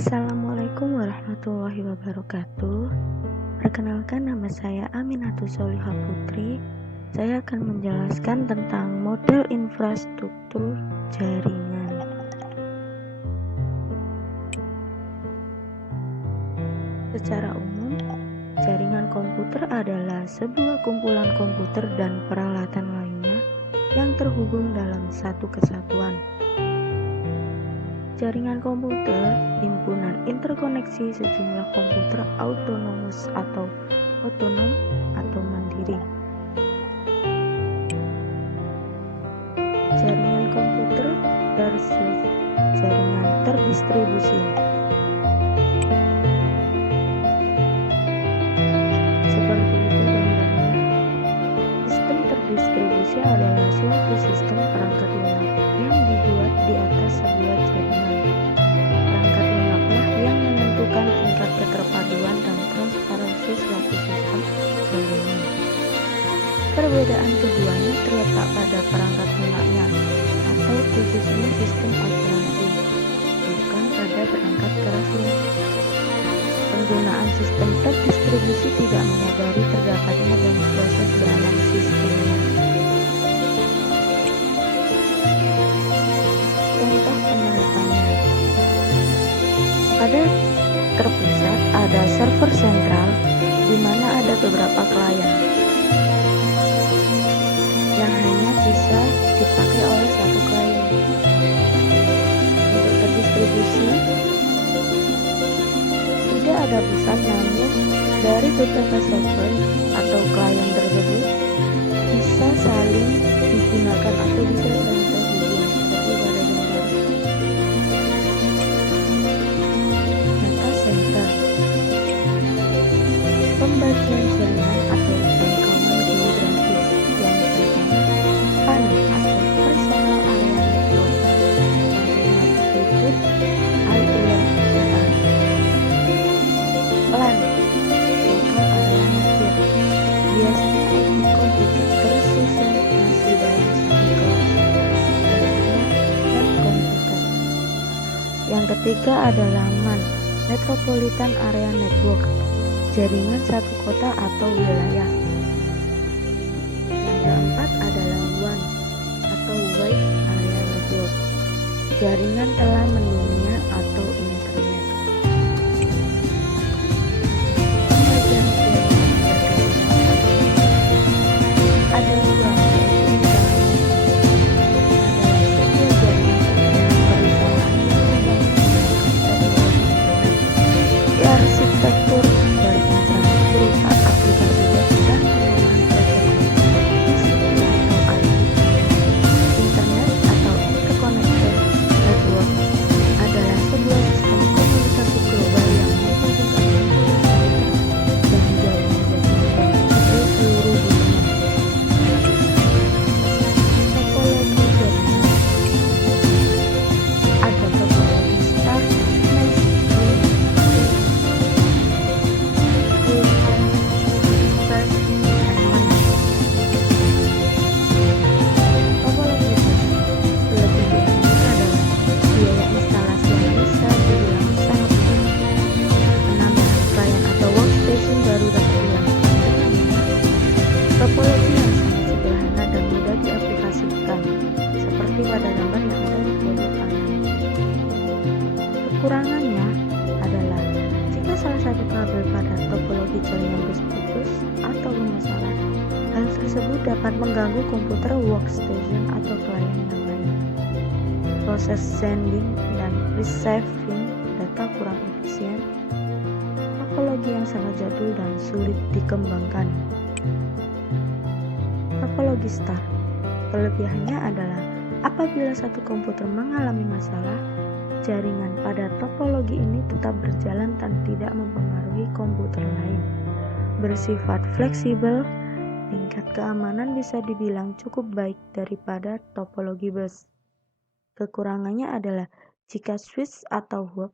Assalamualaikum warahmatullahi wabarakatuh. Perkenalkan, nama saya Aminatus Solihah Putri. Saya akan menjelaskan tentang model infrastruktur jaringan. Secara umum, jaringan komputer adalah sebuah kumpulan komputer dan peralatan lainnya yang terhubung dalam satu kesatuan. Jaringan komputer, himpunan interkoneksi sejumlah komputer autonomous atau otonom atau mandiri. Jaringan komputer versus jaringan terdistribusi. Seperti itu gambarnya. Sistem terdistribusi adalah suatu sistem perangkat lunak yang dibuat di atas sebuah jaringan. Perangkat lunaklah yang menentukan tingkat keterpaduan dan transparansi suatu sistem jaringan. Perbedaan keduanya terletak pada perangkat lunaknya atau khususnya sistem operasi, bukan pada perangkat kerasnya. Penggunaan sistem terdistribusi tidak menyadari terdapatnya dan proses dalam sistemnya. Contoh penerapannya. Pada terpusat ada server sentral di mana ada beberapa klien yang hanya bisa dipakai oleh satu klien. Untuk terdistribusi tidak ada pusat, namun dari beberapa server atau klien tersebut bisa saling digunakan atau bisa saling terhubung seperti pada gambar. Data center, pembagian jaringan atau jangkauan geografis. Yang pertama, PAN atau Personal Area Network. Contohnya berikut ILAN. LAN, Local Area Network. Biasanya IP komputer tersusun masih dalam satu kelas, dan komputer. Yang ketiga adalah MAN, Metropolitan Area Network, jaringan satu kota atau wilayah. Yang keempat adalah WAN atau Wide Area Network, jaringan telah mendunia atau internet. Pembagian jaringan berdasarkan ada dua, yaitu adalah sebuah jaringan perusahaan yang membangun teknologi arsitektur dari internet berupa aplikasi web dan pengembangan protokol TCP atau IP. Internet atau Interconnected Network adalah sebuah sistem komunikasi global yang menghubungkan komputer dan jaringan-jaringan di seluruh dunia. Topologi jaringan. Ada topologi star, mesh, topologi yang sangat sederhana dan mudah diaplikasikan, seperti pada gambar yang ada di pojok kanan. Kekurangannya adalah jika salah satu kabel pada topologi jaringan putus atau bermasalah, hal tersebut dapat mengganggu komputer, workstation, atau klien yang lain. Proses sending dan receiving data kurang efisien, topologi yang sangat jadul dan sulit dikembangkan. Topologi star, kelebihannya adalah apabila satu komputer mengalami masalah, jaringan pada topologi ini tetap berjalan dan tidak mempengaruhi komputer lain. Bersifat fleksibel, tingkat keamanan bisa dibilang cukup baik daripada topologi bus. Kekurangannya adalah jika switch atau hub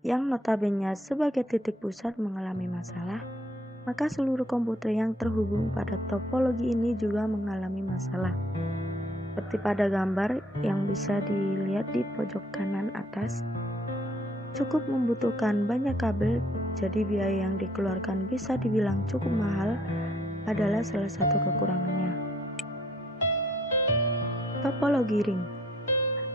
yang notabene sebagai titik pusat mengalami masalah, maka seluruh komputer yang terhubung pada topologi ini juga mengalami masalah. Seperti pada gambar yang bisa dilihat di pojok kanan atas, cukup membutuhkan banyak kabel, jadi biaya yang dikeluarkan bisa dibilang cukup mahal adalah salah satu kekurangannya. Topologi ring.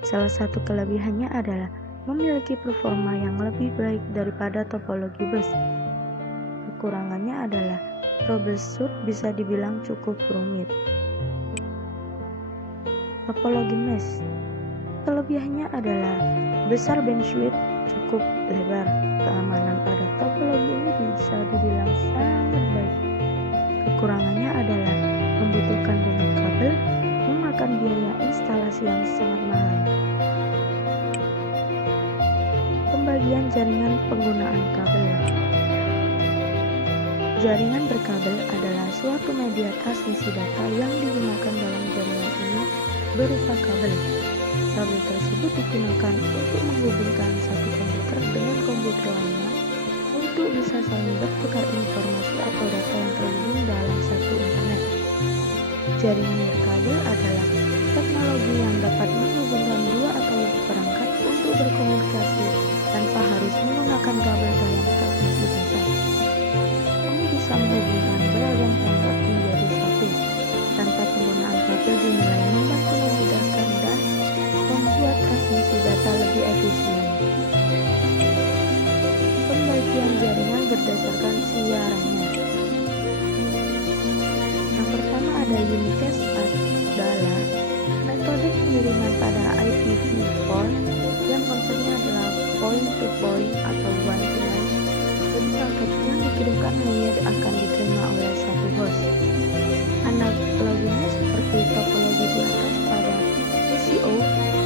Salah satu kelebihannya adalah memiliki performa yang lebih baik daripada topologi bus. Kekurangannya adalah troubleshoot bisa dibilang cukup rumit. Topologi mesh. Kelebihannya adalah besar bandwidth cukup lebar. Keamanan pada topologi ini bisa dibilang sangat baik. Kekurangannya adalah membutuhkan banyak kabel, memakan biaya instalasi yang sangat mahal. Pembagian jaringan penggunaan kabel. Jaringan berkabel adalah suatu media transmisi data yang digunakan dalam jaringan ini berupa kabel. Kabel tersebut digunakan untuk menghubungkan satu komputer dengan komputer lainnya untuk bisa saling bertukar informasi atau data yang terhubung dalam satu internet. Jaringan berkabel adalah teknologi yang dapat menghubungkan dua atau lebih perangkat untuk berkomunikasi tanpa harus menggunakan kabel dalam transmisi data. Kamu bisa menghubungkan beragam perangkat menjadi satu tanpa penggunaan kabel dinilai membantu memudahkan dan membuat transmisi data lebih efisien. Pembagian jaringan berdasarkan siarannya. Yang pertama ada unicast adalah metode pengiriman pada IPv4 yang konsepnya adalah point to point atau one to one. Jadi paket yang dikirimkan hanya akan diterima oleh satu host. Analoginya seperti topologi di atas pada PCO,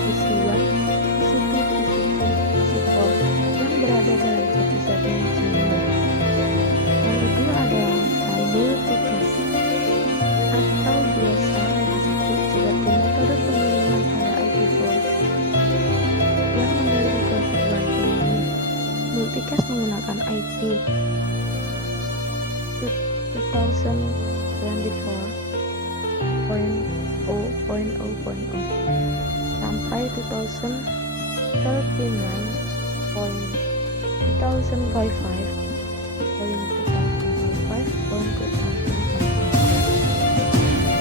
PC1, PC2, PC3, PC4 yang berada dalam satu-satunya channel. Yang kedua ada multicast atau biasa disebut sebagai metode pengiriman pada IPv4 yang memiliki konsep bantu ini. Multicast menggunakan IP 2024.0.0.0 sampai 2039.2055.2055.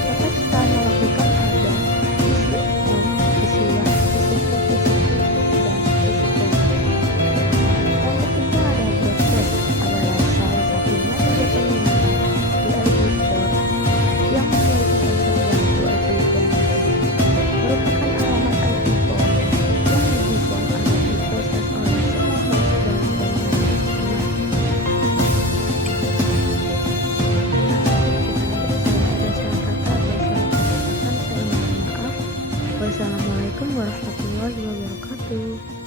Dapat kita analogikan ada PCO, PC1, PC2, PC3, dan PC4. Yang ketiga ada broadcast adalah salah satu metode pengiriman di IPv4 yang memiliki konsep bantu IPv4 merupakan alamat IPv4 yang didesain agar diproses oleh semua host dalam jaringan tersebut. Wassalamualaikum warahmatullahi wabarakatuh.